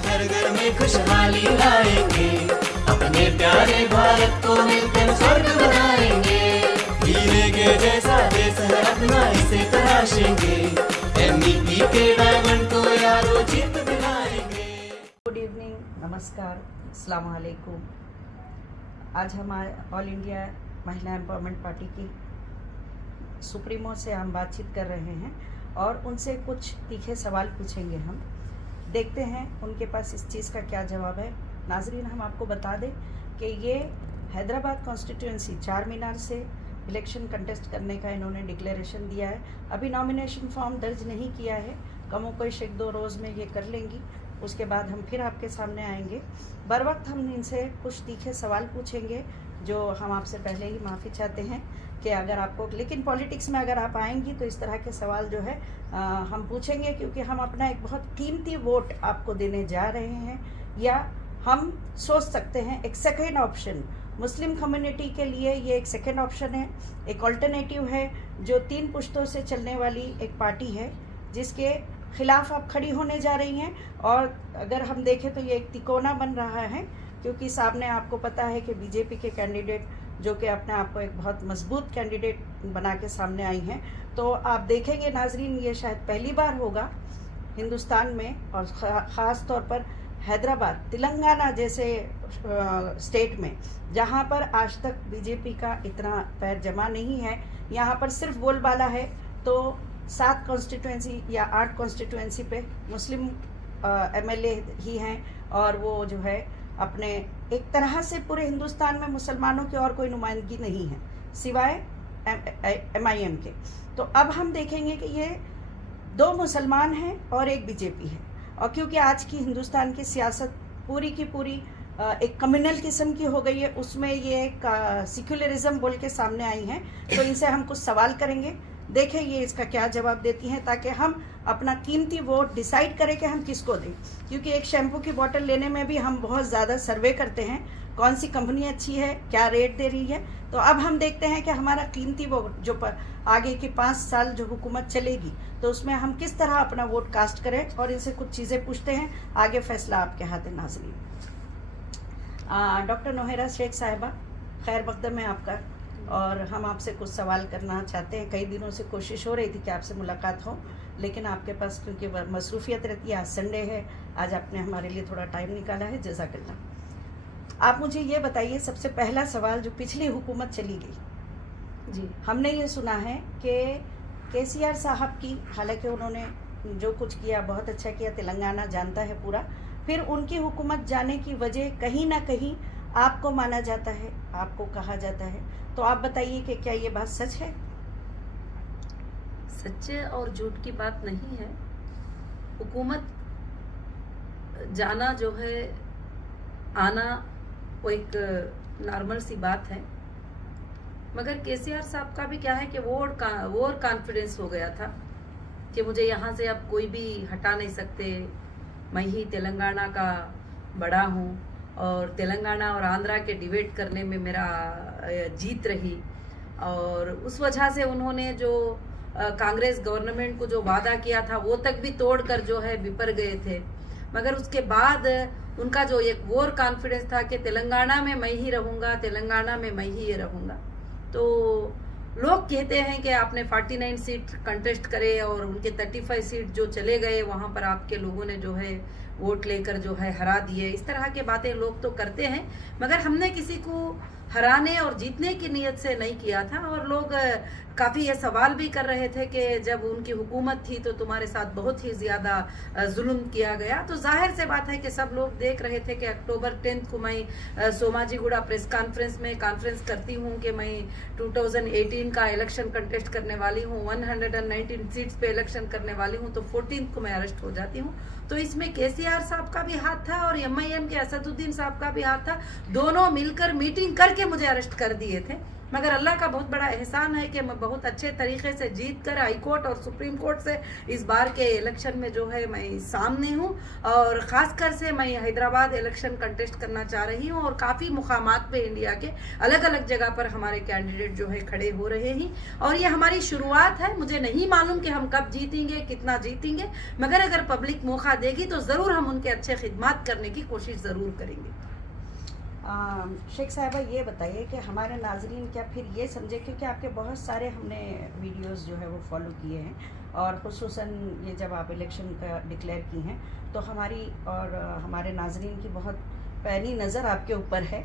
घर घर में खुशहाली लाएंगे, अपने प्यारे भारत को मिलकर स्वर्ग बनाएंगे। हीरे के जैसा देश है अपना, इसे तराशेंगे, MEP के डायमंड को यारो जीत दिलाएंगे। गुड इवनिंग, नमस्कार, अस्सलाम वालेकुम। आज हम ऑल इंडिया महिला एम्पावरमेंट पार्टी की सुप्रीमो से हम बातचीत कर रहे हैं और उनसे कुछ तीखे सवाल पूछेंगे। हम देखते हैं उनके पास इस चीज़ का क्या जवाब है। नाजरीन, हम आपको बता दें कि ये हैदराबाद कॉन्स्टिट्यूंसी चार मीनार से इलेक्शन कंटेस्ट करने का इन्होंने डिक्लेरेशन दिया है। अभी नॉमिनेशन फॉर्म दर्ज नहीं किया है, कमों कोई एक दो रोज़ में ये कर लेंगी। उसके बाद हम फिर आपके सामने आएंगे। बर वक्त हम इनसे कुछ तीखे सवाल पूछेंगे जो हम आपसे पहले ही माफ़ी चाहते हैं कि अगर आपको, लेकिन पॉलिटिक्स में अगर आप आएंगी तो इस तरह के सवाल जो है हम पूछेंगे, क्योंकि हम अपना एक बहुत कीमती वोट आपको देने जा रहे हैं। या हम सोच सकते हैं एक सेकेंड ऑप्शन, मुस्लिम कम्युनिटी के लिए ये एक सेकेंड ऑप्शन है, एक ऑल्टरनेटिव है जो 3 पुश्तों से चलने वाली एक पार्टी है जिसके खिलाफ आप खड़ी होने जा रही हैं। और अगर हम देखें तो ये एक तिकोना बन रहा है, क्योंकि सामने आपको पता है कि बीजेपी के कैंडिडेट जो कि अपने आप को एक बहुत मजबूत कैंडिडेट बना के सामने आई हैं। तो आप देखेंगे नाजरीन, ये शायद पहली बार होगा हिंदुस्तान में और ख़ास तौर पर हैदराबाद, तेलंगाना जैसे स्टेट में, जहाँ पर आज तक बीजेपी का इतना पैर जमा नहीं है। यहाँ पर सिर्फ बोलबाला है। तो 7 कॉन्स्टिट्यूंसी या 8 कॉन्स्टिट्यूंसी पे मुस्लिम MLA ही हैं और वो जो है अपने एक तरह से पूरे हिंदुस्तान में मुसलमानों की और कोई नुमाइंदगी नहीं है सिवाय MIM के। तो अब हम देखेंगे कि ये 2 मुसलमान हैं और एक बीजेपी है। और क्योंकि आज की हिंदुस्तान की सियासत पूरी की पूरी एक कम्युनल किस्म की हो गई है, उसमें ये एक सेक्युलरिज्म बोल के सामने आई हैं। तो इनसे हम कुछ सवाल करेंगे, देखें ये इसका क्या जवाब देती हैं, ताकि हम अपना कीमती वोट डिसाइड करें कि हम किसको दें। क्योंकि एक शैम्पू की बोतल लेने में भी हम बहुत ज़्यादा सर्वे करते हैं, कौन सी कंपनी अच्छी है, क्या रेट दे रही है। तो अब हम देखते हैं कि हमारा कीमती वोट जो आगे की 5 साल जो हुकूमत चलेगी तो उसमें हम किस तरह अपना वोट कास्ट करें। और इनसे कुछ चीज़ें पूछते हैं, आगे फैसला आपके हाथ है नाज़रीन। डॉक्टर नोहेरा शेख साहिबा, खैर मकदम है आपका, और हम आपसे कुछ सवाल करना चाहते हैं। कई दिनों से कोशिश हो रही थी कि आपसे मुलाकात हो, लेकिन आपके पास क्योंकि मसरूफियत रहती है, आज संडे है, आज आपने हमारे लिए थोड़ा टाइम निकाला है, जज़ाकल्लाह। आप मुझे ये बताइए, सबसे पहला सवाल, जो पिछली हुकूमत चली गई जी, हमने ये सुना है कि KCR साहब की, हालांकि उन्होंने जो कुछ किया बहुत अच्छा किया, तेलंगाना जानता है पूरा, फिर उनकी हुकूमत जाने की वजह कहीं ना कहीं आपको माना जाता है, आपको कहा जाता है। तो आप बताइए कि क्या ये बात सच है? सच्चे और झूठ की बात नहीं है। हुकूमत जाना जो है, आना वो एक नॉर्मल सी बात है। मगर KCR साहब का भी क्या है कि वो कॉन्फिडेंस हो गया था कि मुझे यहाँ से अब कोई भी हटा नहीं सकते, मैं ही तेलंगाना का बड़ा हूँ और तेलंगाना और आंध्रा के डिबेट करने में मेरा जीत रही। और उस वजह से उन्होंने जो कांग्रेस गवर्नमेंट को जो वादा किया था वो तक भी तोड़कर जो है बिपर गए थे। मगर उसके बाद उनका जो एक वोर कॉन्फिडेंस था कि तेलंगाना में मैं ही रहूँगा, तेलंगाना में मैं ही रहूँगा। तो लोग कहते हैं कि आपने 49 सीट कंटेस्ट करे और उनके 35 सीट जो चले गए वहाँ पर आपके लोगों ने जो है वोट लेकर जो है हरा दिए। इस तरह के बातें लोग तो करते हैं, मगर हमने किसी को हराने और जीतने की नीयत से नहीं किया था। और लोग काफ़ी ये सवाल भी कर रहे थे कि जब उनकी हुकूमत थी तो तुम्हारे साथ बहुत ही ज़्यादा जुल्म किया गया। तो जाहिर से बात है कि सब लोग देख रहे थे कि अक्टूबर 10 को मैं सोमाजीगुड़ा प्रेस कॉन्फ्रेंस में कॉन्फ्रेंस करती हूँ कि मैं 2018 का इलेक्शन कंटेस्ट करने वाली हूँ, 119 सीट्स पे इलेक्शन करने वाली हूँ। तो 14 को मैं अरेस्ट हो जाती हूँ। तो इसमें KCR साहब का भी हाथ था और MIM के असदुद्दीन साहब का भी हाथ था। दोनों मिलकर मीटिंग करके मुझे अरेस्ट कर दिए थे। मगर अल्लाह का बहुत बड़ा एहसान है कि मैं बहुत अच्छे तरीके से जीत कर हाई कोर्ट और सुप्रीम कोर्ट से इस बार के इलेक्शन में जो है मैं सामने हूँ। और ख़ासकर से मैं हैदराबाद इलेक्शन कंटेस्ट करना चाह रही हूँ और काफ़ी मुकामात पे इंडिया के अलग अलग जगह पर हमारे कैंडिडेट जो है खड़े हो रहे हैं। और ये हमारी शुरुआत है, मुझे नहीं मालूम कि हम कब जीतेंगे, कितना जीतेंगे, मगर अगर पब्लिक मौका देगी तो ज़रूर हम उनके अच्छे खिदमत करने की कोशिश ज़रूर करेंगे। शेख साहिबा ये बताइए कि हमारे नाजरीन क्या फिर ये समझे, क्योंकि आपके बहुत सारे हमने वीडियोस जो है वो फॉलो किए हैं और ख़ुसूसन ये जब आप इलेक्शन का डिक्लेयर की हैं तो हमारी और हमारे नाजरीन की बहुत पैनी नज़र आपके ऊपर है।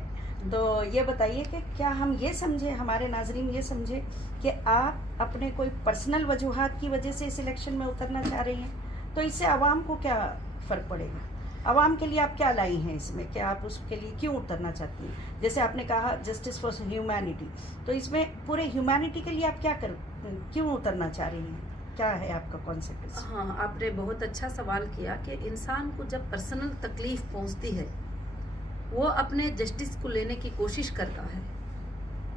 तो ये बताइए कि क्या हम ये समझे, हमारे नाजरीन ये समझे कि आप अपने कोई पर्सनल वजूहात की वजह से इस इलेक्शन में उतरना चाह रही हैं, तो इससे आवाम को क्या फ़र्क पड़ेगा? आवाम के लिए आप क्या लाई हैं इसमें, क्या आप उसके लिए क्यों उतरना चाहती हैं? जैसे आपने कहा जस्टिस फॉर ह्यूमैनिटी, तो इसमें पूरे ह्यूमैनिटी के लिए आप क्यों उतरना चाह रही हैं? क्या है आपका कॉन्सेप्ट? हाँ, आपने बहुत अच्छा सवाल किया कि इंसान को जब पर्सनल तकलीफ पहुंचती है वो अपने जस्टिस को लेने की कोशिश करता है,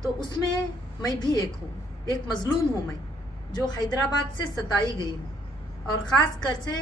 तो उसमें मैं भी एक हूँ, एक मजलूम हूँ मैं, जो हैदराबाद से सताई गई हूँ और ख़ास कर से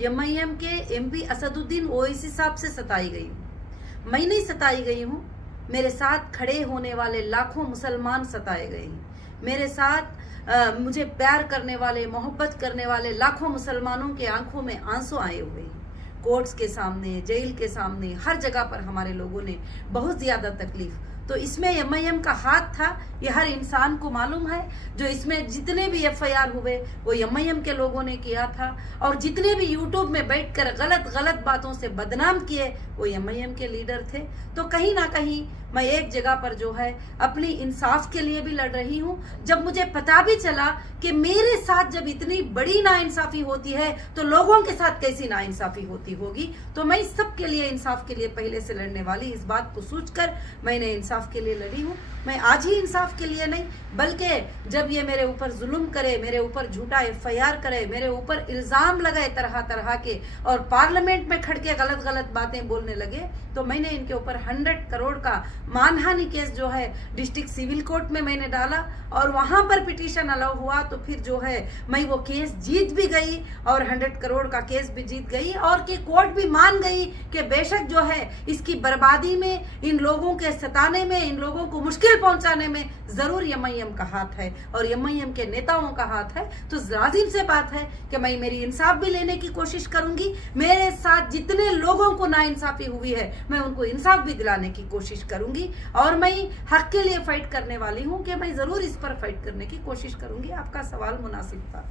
MIM के MP असदुद्दीन ओवैसी साहब से सताई गई हूँ। मैं नहीं सताई गई हूँ, मेरे साथ खड़े होने वाले लाखों मुसलमान सताए गए हैं। मेरे साथ मुझे प्यार करने वाले, मोहब्बत करने वाले लाखों मुसलमानों के आंखों में आंसू आए हुए हैं। कोर्ट्स के सामने, जेल के सामने, हर जगह पर हमारे लोगों ने बहुत ज़्यादा तकलीफ। तो इसमें MIM का हाथ था, ये हर इंसान को मालूम है। जो इसमें जितने भी FIR हुए वो MIM के लोगों ने किया था, और जितने भी यूट्यूब में बैठकर गलत गलत बातों से बदनाम किए वो MIM के लीडर थे। तो कहीं ना कहीं मैं एक जगह पर जो है अपनी इंसाफ के लिए भी लड़ रही हूँ। जब मुझे पता भी चला कि मेरे साथ जब इतनी बड़ी नाइंसाफ़ी होती है तो लोगों के साथ कैसी नाइंसाफ़ी होती होगी, तो मैं सबके लिए इंसाफ के लिए पहले से लड़ने वाली, इस बात को सोचकर मैंने इंसाफ के लिए लड़ी हूँ। मैं आज ही इंसाफ के लिए नहीं, बल्कि जब ये मेरे ऊपर जुल्म करे, मेरे ऊपर झूठा FIR करे, मेरे ऊपर इल्ज़ाम लगाए तरह तरह के, और पार्लियामेंट में खड़ के गलत गलत बातें बोलने लगे, तो मैंने इनके ऊपर 100 करोड़ का मानहानि केस जो है डिस्ट्रिक्ट सिविल कोर्ट में मैंने डाला, और वहां पर पिटीशन अलाउ हुआ। तो फिर जो है मैं वो केस जीत भी गई और 100 करोड़ का केस भी जीत गई, और कि कोर्ट भी मान गई कि बेशक जो है इसकी बर्बादी में, इन लोगों के सताने में, इन लोगों को मुश्किल पहुंचाने में जरूर MIM का हाथ है और MIM के नेताओं का हाथ है। तो लाजिम से बात है कि मैं मेरी इंसाफ भी लेने की कोशिश करूंगी। मेरे साथ जितने लोगों को नाइंसाफी हुई है मैं उनको इंसाफ भी दिलाने की कोशिश करूंगी, और मैं हक के लिए फाइट करने वाली हूं कि मैं जरूर इस पर फाइट करने की कोशिश करूंगी। आपका सवाल मुनासिब था।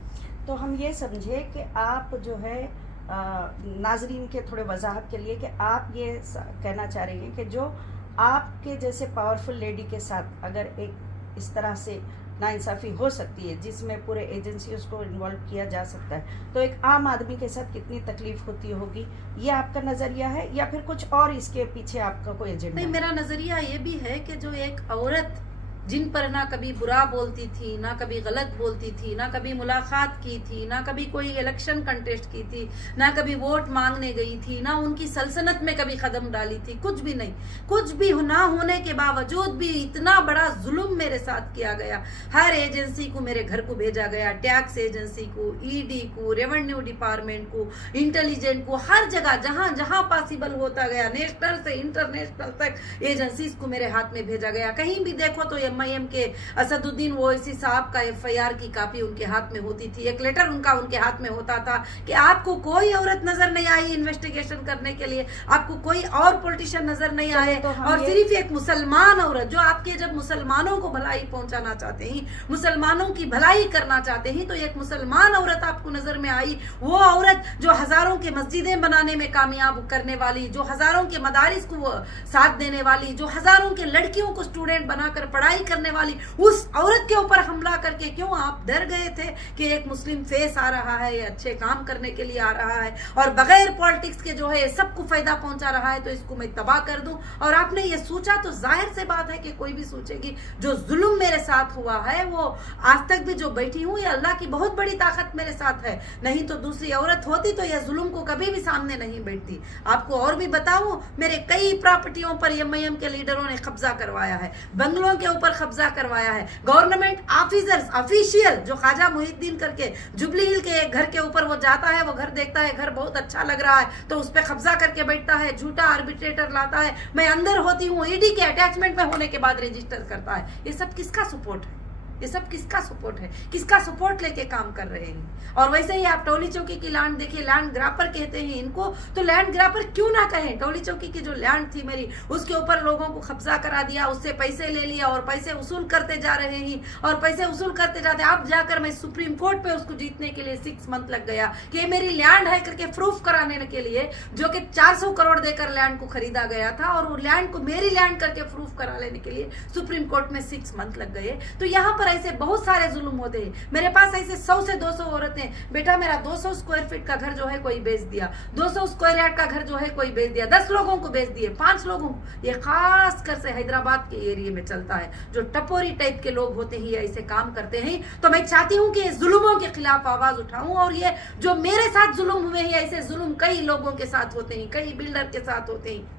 तो हम ये समझे कि आप जो है नाजरीन के थोड़े वजाहत के लिए कि आप ये कहना चाह रही हैं कि जो आपके जैसे पावरफुल लेडी के साथ अगर एक इस तरह से नाइंसाफ़ी हो सकती है जिसमें पूरे एजेंसीज को इन्वॉल्व किया जा सकता है, तो एक आम आदमी के साथ कितनी तकलीफ होती होगी, ये आपका नज़रिया है या फिर कुछ और इसके पीछे आपका कोई एजेंडा? नहीं, मेरा नज़रिया ये भी है कि जो एक औरत जिन पर ना कभी बुरा बोलती थी, ना कभी गलत बोलती थी, ना कभी मुलाकात की थी, ना कभी कोई इलेक्शन कंटेस्ट की थी, ना कभी वोट मांगने गई थी, ना उनकी सल्तनत में कभी कदम डाली थी, कुछ भी नहीं। कुछ भी ना होने के बावजूद भी इतना बड़ा जुल्म मेरे साथ किया गया। हर एजेंसी को मेरे घर को भेजा गया, टैक्स एजेंसी को, ED को, रेवेन्यू डिपार्टमेंट को, इंटेलिजेंट को, हर जगह जहां जहां पॉसिबल होता गया, नेशनल से इंटरनेशनल तक एजेंसीज को मेरे हाथ में भेजा गया। कहीं भी देखो तो MIM के असदुद्दीन ओवैसी साहब का FIR की कॉपी उनके हाथ में होती थी, एक लेटर उनके हाथ में होता था कि आपको कोई औरत नजर नहीं आई इन्वेस्टिगेशन करने के लिए, आपको कोई और पॉलिटिशियन नजर नहीं आए, तो और सिर्फ एक मुसलमान औरत जो आपके जब मुसलमानों को भलाई पहुंचाना चाहते हैं, मुसलमानों की भलाई करना चाहते हैं, तो एक मुसलमान औरत आपको नजर में आई। वो औरत जो हजारों के मस्जिदें बनाने में कामयाब करने वाली, जो हजारों के मदारिस को साथ देने वाली, जो हजारों के लड़कियों को स्टूडेंट बनाकर पढ़ाई करने वाली, उस औरत के ऊपर हमला करके क्यों आप डर गए थे कि एक मुस्लिम फेस आ रहा है, ये अच्छे काम करने के लिए आ रहा है और बगैर पॉलिटिक्स के जो है सबको फायदा पहुंचा रहा है, तो इसको मैं तबाह कर दूं। और आपने ये सोचा तो जाहिर से बात है कि कोई भी सोचेगी। जो जुल्म मेरे साथ हुआ है वो आज तक भी जो बैठी हूं, ये अल्लाह की बहुत बड़ी ताकत मेरे साथ है, नहीं तो दूसरी औरत होती तो यह जुल्म को कभी भी सामने नहीं बैठती। आपको और भी बताऊं, मेरे कई प्रॉपर्टियों पर MIM के लीडरों ने कब्जा करवाया है, बंगलों के ऊपर कब्जा करवाया है। गवर्नमेंट ऑफिसर्स ऑफिशियल जो ख्वाजा मुहिद्दीन करके जुबली हिल के एक घर के ऊपर वो जाता है, वो घर देखता है, घर बहुत अच्छा लग रहा है तो उस पर कब्जा करके बैठता है, झूठा आर्बिट्रेटर लाता है, मैं अंदर होती हूँ, ईडी के अटैचमेंट में होने के बाद रजिस्टर करता है। ये सब किसका सपोर्ट है? ये सब किसका सपोर्ट है? किसका सपोर्ट लेके काम कर रहे हैं? और वैसे ही आप टोली चौकी की लैंड देखिए, लैंड ग्रापर कहते हैं इनको, तो लैंड ग्रापर क्यों ना कहें? टोली चौकी की जो लैंड थी मेरी, उसके ऊपर लोगों को कब्जा करा दिया, उससे पैसे ले लिया और पैसे वसूल करते जा रहे हैं और पैसे वसूल करते जाते। अब जाकर मैं सुप्रीम कोर्ट पे उसको जीतने के लिए 6 मंथ लग गया कि मेरी लैंड है करके प्रूफ कराने के लिए, जो कि 400 करोड़ देकर लैंड को खरीदा गया था, और वो लैंड को मेरी लैंड करके प्रूफ करा लेने के लिए सुप्रीम कोर्ट में 6 मंथ लग गए। तो यहाँ पर ऐसे बहुत सारे जुल्म होते हैं। मेरे पास ऐसे 100 से 200 औरतें, बेटा मेरा 200 स्क्वायर फीट का घर जो है कोई बेच दिया, 200 स्क्वायर यार्ड का घर जो है कोई बेच दिया, 10 लोगों को बेच दिए, 5 लोगों को। ये खास कर से हैदराबाद के एरिया में चलता है। जो टपोरी टाइप के लोग होते हैं, ये ऐसे काम करते हैं। तो मैं चाहती हूँ कि जुल्मों के खिलाफ आवाज उठाऊं, और ये जो मेरे साथ जुल्म हुए हैं, ऐसे जुल्म कई लोगों के साथ होते हैं, कई बिल्डर के साथ होते हैं।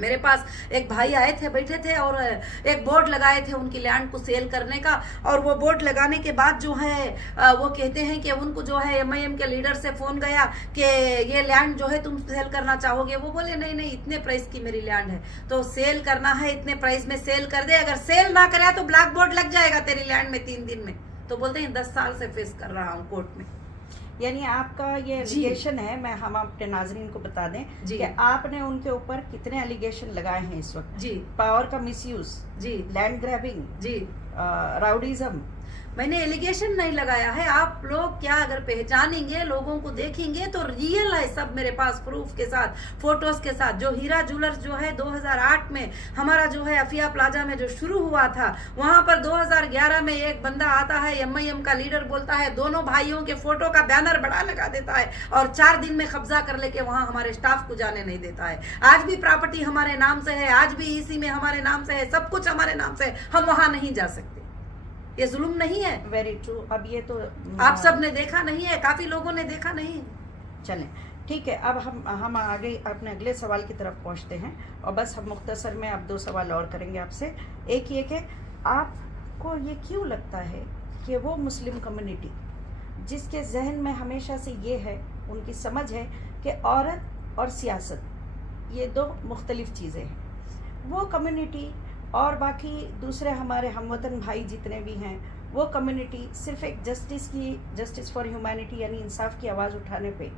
मेरे पास एक भाई आए थे, बैठे थे और एक बोर्ड लगाए थे उनकी लैंड को सेल करने का, और वो बोर्ड लगाने के बाद जो है वो कहते हैं कि उनको जो है MIM के लीडर से फोन गया कि ये लैंड जो है तुम सेल करना चाहोगे? वो बोले नहीं नहीं, इतने प्राइस की मेरी लैंड है, तो सेल करना है, इतने प्राइस में सेल कर दे, अगर सेल ना करे तो ब्लैक बोर्ड लग जाएगा तेरी लैंड में 3 दिन में। तो बोलते हैं 10 साल से फेस कर रहा हूँ कोर्ट में। यानी आपका ये एलिगेशन है, मैं हम अपने नाजरीन को बता दें कि आपने उनके ऊपर कितने एलिगेशन लगाए हैं इस वक्त। जी, पावर का मिसयूज, जी, लैंड ग्रैबिंग, जी, राउडीज्म। मैंने एलिगेशन नहीं लगाया है। आप लोग क्या अगर पहचानेंगे, लोगों को देखेंगे तो रियल है सब मेरे पास प्रूफ के साथ, फोटोज के साथ। जो हीरा ज्वेलर्स जो है 2008 में हमारा जो है अफिया प्लाजा में जो शुरू हुआ था, वहां पर 2011 में एक बंदा आता है, MIM का लीडर, बोलता है दोनों भाइयों के फोटो का बैनर बड़ा लगा देता है और 4 दिन में कब्जा कर लेके वहां हमारे स्टाफ को जाने नहीं देता है। आज भी प्रॉपर्टी हमारे नाम से है, आज भी EC में हमारे नाम से है, सब कुछ हमारे नाम से है, हम वहां नहीं जा सकते। ये जुल्म नहीं है? Very true. अब ये तो आप सब ने देखा नहीं है, काफी लोगों ने देखा नहीं है। चलें, ठीक है। अब हम आगे अपने अगले सवाल की तरफ पहुंचते हैं, और बस हम मुख्तसर में अब 2 सवाल और करेंगे आपसे। एक ये कि आपको ये क्यों लगता है कि वो मुस्लिम कम्युनिटी जिसके जहन में हमेशा से ये है, उनकी समझ है कि औरत और सियासत ये 2 मुख्तलिफ चीज़ें हैं, वो कम्युनिटी और बाकी दूसरे हमारे हमवतन भाई जितने भी हैं, वो कम्युनिटी सिर्फ एक जस्टिस फॉर ह्यूमैनिटी यानी इंसाफ की आवाज़ उठाने पे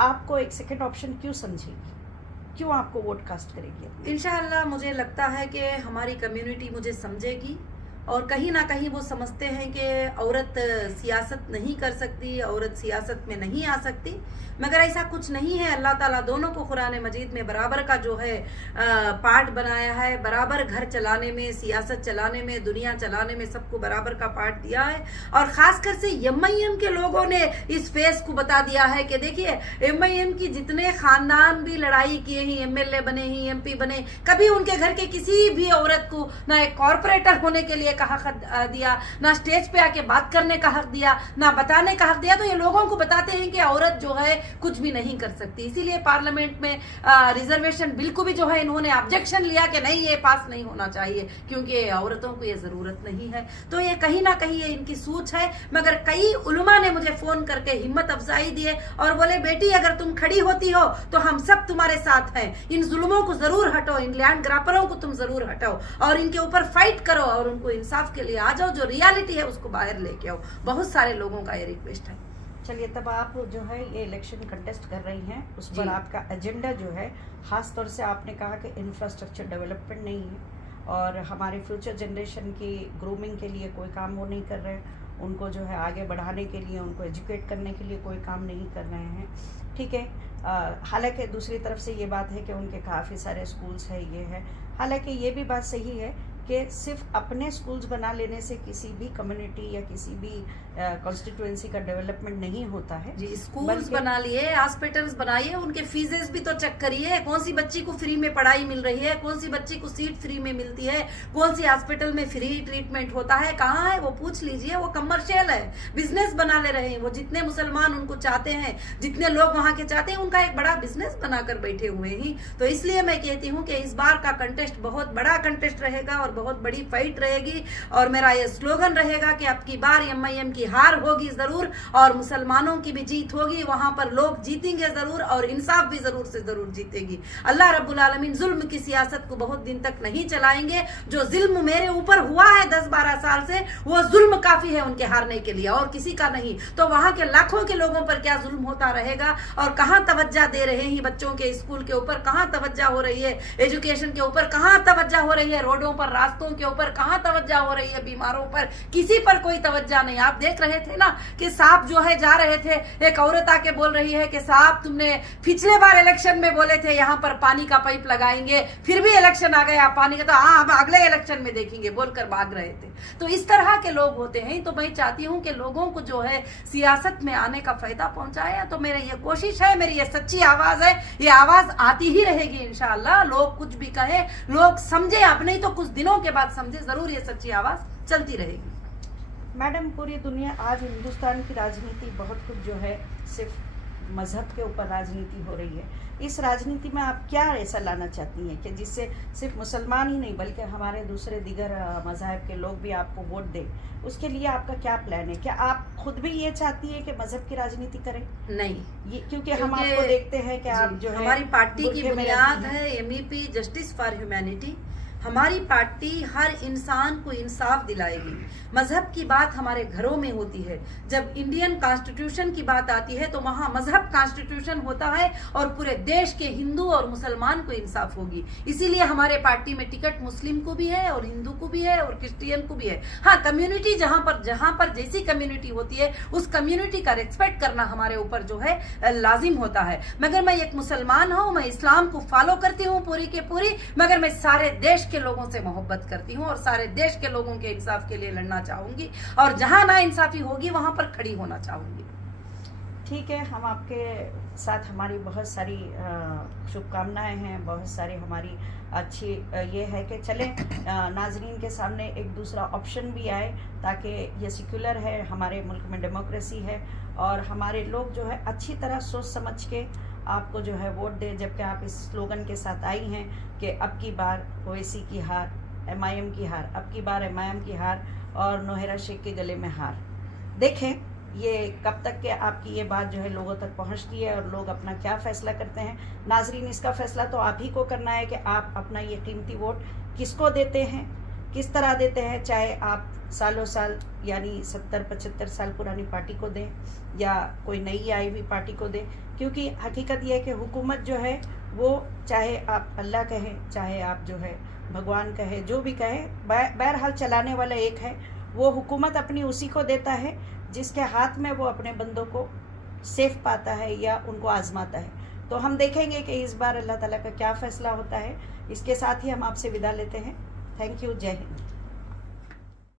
आपको एक सेकंड ऑप्शन क्यों समझेगी, क्यों आपको वोट कास्ट करेगी? इंशाअल्लाह मुझे लगता है कि हमारी कम्युनिटी मुझे समझेगी, और कहीं ना कहीं वो समझते हैं कि औरत सियासत नहीं कर सकती, औरत सियासत में नहीं आ सकती, मगर ऐसा कुछ नहीं है। अल्लाह ताला दोनों को कुरान मजीद में बराबर का जो है पार्ट बनाया है, बराबर घर चलाने में, सियासत चलाने में, दुनिया चलाने में सबको बराबर का पार्ट दिया है। और खासकर से MIM के लोगों ने इस फेस को बता दिया है कि देखिए MIM की जितने खानदान भी लड़ाई किए हैं, MLA बने हैं, MP बने, कभी उनके घर के किसी भी औरत को ना एक कॉर्पोरेटर होने के लिए का हक दिया, ना स्टेज पे आके बात करने का हक दिया, ना बताने का हक दिया। तो ये लोगों को बताते हैं कि औरत जो है कुछ भी नहीं कर सकती। इसीलिए पार्लियामेंट में रिजर्वेशन बिल को भी जो है इन्होंने ऑब्जेक्शन लिया कि नहीं, ये पास नहीं होना चाहिए, क्योंकि औरतों को ये जरूरत नहीं है। तो ये कहीं ना कहीं ये इनकी सोच है। मगर कई उलमा ने मुझे फोन करके हिम्मत अफजाई दिए और बोले बेटी अगर तुम खड़ी होती हो तो हम सब तुम्हारे साथ हैं, इन जुल्मों को जरूर हटाओ, इन लैंड ग्रापरों को तुम जरूर हटाओ और इनके ऊपर फाइट करो और उनको इंसाफ के लिए आ जाओ, जो रियलिटी है उसको बाहर लेके आओ। बहुत सारे लोगों का ये रिक्वेस्ट है। चलिए, तब आप जो है ये इलेक्शन कंटेस्ट कर रही हैं, उस पर आपका एजेंडा जो है, खास तौर से आपने कहा कि इंफ्रास्ट्रक्चर डेवलपमेंट नहीं है और हमारे फ्यूचर जनरेशन की ग्रूमिंग के लिए कोई काम वो नहीं कर रहे हैं, उनको जो है आगे बढ़ाने के लिए, उनको एजुकेट करने के लिए कोई काम नहीं कर रहे हैं। ठीक है, हालांकि दूसरी तरफ से ये बात है कि उनके काफ़ी सारे स्कूल्स है, ये है। हालांकि ये भी बात सही है कि सिर्फ अपने स्कूल्स बना लेने से किसी भी कम्युनिटी या किसी भी कॉन्स्टिट्यूएंसी का डेवलपमेंट नहीं होता है। जी, स्कूल्स बना लिए, हॉस्पिटल्स बनाइए, उनके फीसेस भी तो चेक करिए, कौन सी बच्ची को फ्री में पढ़ाई मिल रही है, कौन सी बच्ची को सीट फ्री में मिलती है, कौन सी हॉस्पिटल में फ्री ट्रीटमेंट होता है, कहाँ है वो पूछ लीजिए। वो कमर्शियल है, बिजनेस बना ले रहे हैं वो। जितने मुसलमान उनको चाहते हैं, जितने लोग वहाँ के चाहते हैं, उनका एक बड़ा बिजनेस बनाकर बैठे हुए हैं। तो इसलिए मैं कहती हूँ कि इस बार का कंटेस्ट बहुत बड़ा कंटेस्ट रहेगा और बहुत बड़ी फाइट रहेगी और मेरा ये स्लोगन रहेगा कि अब की बार MIM की हार होगी जरूर और मुसलमानों की भी जीत होगी। वहां पर लोग जीतेंगे जरूर और इंसाफ भी जरूर से जरूर जीतेगी। अल्लाह रब्बुल आलमीन जुल्म की सियासत को बहुत दिन तक नहीं चलाएंगे। जो जुल्म मेरे ऊपर हुआ है 10-12 साल से, वो जुल्म काफी है उनके हारने के लिए और किसी का नहीं। तो वहां के लाखों के लोगों पर क्या जुल्म होता रहेगा और कहां तवज्जो दे रहे हैं बच्चों के स्कूल के ऊपर, कहां तवज्जो हो रही है एजुकेशन के ऊपर, कहां तवज्जो हो रही है रोडों पर, रास्तों के ऊपर, कहां तवज्जो हो रही है बीमारों पर, किसी पर कोई तवज्जो नहीं। आप देख रहे थे ना कि साहब जो है जा रहे थे, एक औरत आके बोल रही है कि साहब तुमने पिछले बार इलेक्शन में बोले थे यहाँ पर पानी का पाइप लगाएंगे, फिर भी इलेक्शन आ गया पानी का, तो हाँ हम अगले इलेक्शन में देखेंगे बोलकर भाग रहे थे। तो इस तरह के लोग होते हैं। तो मैं चाहती हूँ कि लोगों को जो है सियासत में आने का फायदा पहुंचाए। तो मेरी ये कोशिश है, मेरी ये सच्ची आवाज है, ये आवाज आती ही रहेगी इंशाअल्लाह। लोग कुछ भी कहे, लोग समझे अब नहीं तो कुछ दिनों के बाद समझे, जरूर ये सच्ची आवाज चलती रहेगी। मैडम, पूरी दुनिया आज हिंदुस्तान की राजनीति बहुत कुछ जो है सिर्फ मजहब के ऊपर राजनीति हो रही है। इस राजनीति में आप क्या ऐसा लाना चाहती हैं कि जिससे सिर्फ मुसलमान ही नहीं बल्कि हमारे दूसरे दीगर मज़ाहब के लोग भी आपको वोट दें? उसके लिए आपका क्या प्लान है? क्या आप खुद भी ये चाहती है कि मजहब की राजनीति करें? नहीं, ये क्योंकि हम आपको देखते हैं कि आप जो है हमारी पार्टी की बुनियाद है MEP जस्टिस फॉर ह्यूमैनिटी। हमारी पार्टी हर इंसान को इंसाफ दिलाएगी। मजहब की बात हमारे घरों में होती है। जब इंडियन कॉन्स्टिट्यूशन की बात आती है तो वहाँ मजहब कॉन्स्टिट्यूशन होता है और पूरे देश के हिंदू और मुसलमान को इंसाफ होगी। इसीलिए हमारे पार्टी में टिकट मुस्लिम को भी है और हिंदू को भी है और क्रिश्चियन को भी है। हाँ, कम्युनिटी जहाँ पर जैसी कम्युनिटी होती है उस कम्युनिटी का रिस्पेक्ट करना हमारे ऊपर जो है लाजिम होता है। मगर मैं एक मुसलमान हूँ, मैं इस्लाम को फॉलो करती हूँ पूरी के पूरी, मगर मैं सारे देश के लोगों से मोहब्बत करती हूँ और सारे देश के लोगों के इंसाफ के लिए लड़ना चाहूंगी और जहां ना इंसाफी होगी वहां पर खड़ी होना चाहूंगी। ठीक है, हम आपके साथ, हमारी बहुत सारी शुभकामनाएं हैं, बहुत सारी हमारी अच्छी ये है कि चलें नाजरीन के सामने एक दूसरा ऑप्शन भी आए ताकि ये सेक्युलर है, हमारे मुल्क में डेमोक्रेसी है और हमारे लोग जो है अच्छी तरह सोच समझ के आपको जो है वोट दें। जबकि आप इस स्लोगन के साथ आई हैं कि अब की बार ओवैसी की हार, MIM की हार, अब की बार MIM की हार और नौहरा शेख के गले में हार। देखें ये कब तक के आपकी ये बात जो है लोगों तक पहुंचती है और लोग अपना क्या फ़ैसला करते हैं। नाजरीन, इसका फ़ैसला तो आप ही को करना है कि आप अपना ये कीमती वोट किसको देते हैं, किस तरह देते हैं। चाहे आप सालों साल यानी 70-75 साल पुरानी पार्टी को दें या कोई नई आई हुई पार्टी को दें, क्योंकि हकीकत यह है कि हुकूमत जो है वो चाहे आप अल्लाह कहें, चाहे आप जो है भगवान कहे, जो भी कहे, बहरहाल चलाने वाला एक है। वो हुकूमत अपनी उसी को देता है जिसके हाथ में वो अपने बंदों को सेफ पाता है या उनको आजमाता है। तो हम देखेंगे कि इस बार अल्लाह ताला का क्या फ़ैसला होता है। इसके साथ ही हम आपसे विदा लेते हैं। थैंक यू, जय हिंद।